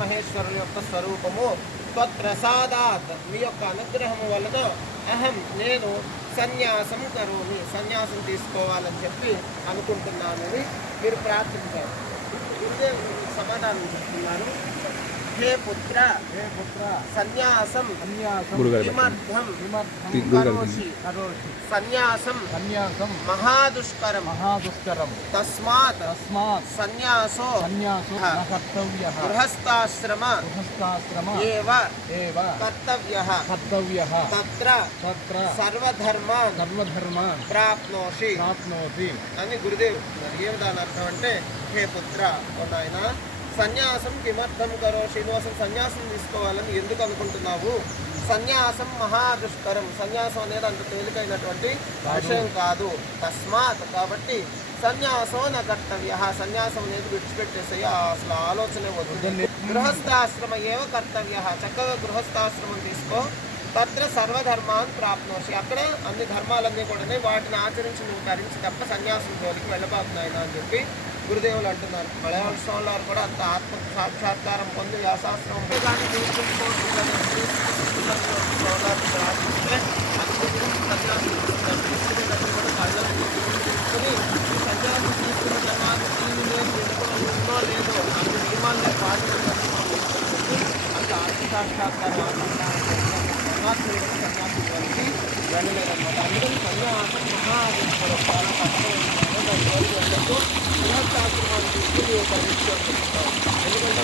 మహేశ్వరుల యొక్క స్వరూపము. త్వత్ప్రసాదాత్ మీ యొక్క అనుగ్రహము వలన అహం నేను సన్యాసం కరోమి సన్యాసం తీసుకోవాలని చెప్పి అనుకుంటున్నానని మీరు ప్రార్థించారు. ఇదే సమాధానం చెప్తున్నారు. హే పుత్ర సన్యాసం కిమర్థం కరోషి సన్యాసం మహాదుష్కరం తస్మాత్ సన్యాసో గృహస్థాశ్రమ ఏవ కర్తవ్యః తత్ర సర్వధర్మాన్ ప్రాప్నోషి అని గురుదేవుడు. ఏం దాని అర్థం అంటే, హే పుత్ర ఓ నాయనా, సన్యాసం కిమర్థం కరోషి నువ్వు అసలు సన్యాసం తీసుకోవాలని ఎందుకు అనుకుంటున్నావు? సన్యాసం మహాదుష్కరం సన్యాసం అనేది అంత తేలికైనటువంటి విషయం కాదు. తస్మాత్ కాబట్టి సన్యాసో న కర్తవ్య సన్యాసం అనేది విడిచిపెట్టేసే అసలు ఆలోచనే వద్దు. గృహస్థాశ్రమ ఏవ కర్తవ్య చక్కగా గృహస్థాశ్రమం తీసుకో. తత్ర సర్వధర్మాన్ ప్రాప్నోషి అక్కడ అన్ని ధర్మాలన్నీ కూడా వాటిని ఆచరించి నువ్వు ధరించి తప్ప సన్యాసం జోలికి వెళ్ళబోతున్నాయినా అని చెప్పి గురుదేవులు అంటున్నారు. మలయాళ స్వామి వారు కూడా అంత ఆత్మ సాక్షాత్కారం పొంది వ్యాసాశ్రమం కానీ సన్యాసం తీసుకున్న తర్వాత లేదు అన్ని నియమాలను పాటించాల్సిన అంత ఆత్మ సాక్షాత్కారం సన్యాసం వరకు వెళ్ళలేదన్నమాట. అందుకని సన్యాసం మహాదేశ్వరం చాలా కష్టమైన దాని రోజు వెళ్ళకు గృహస్థాశ్రమాన్ని తీసుకుని ఒక ఎందుకంటే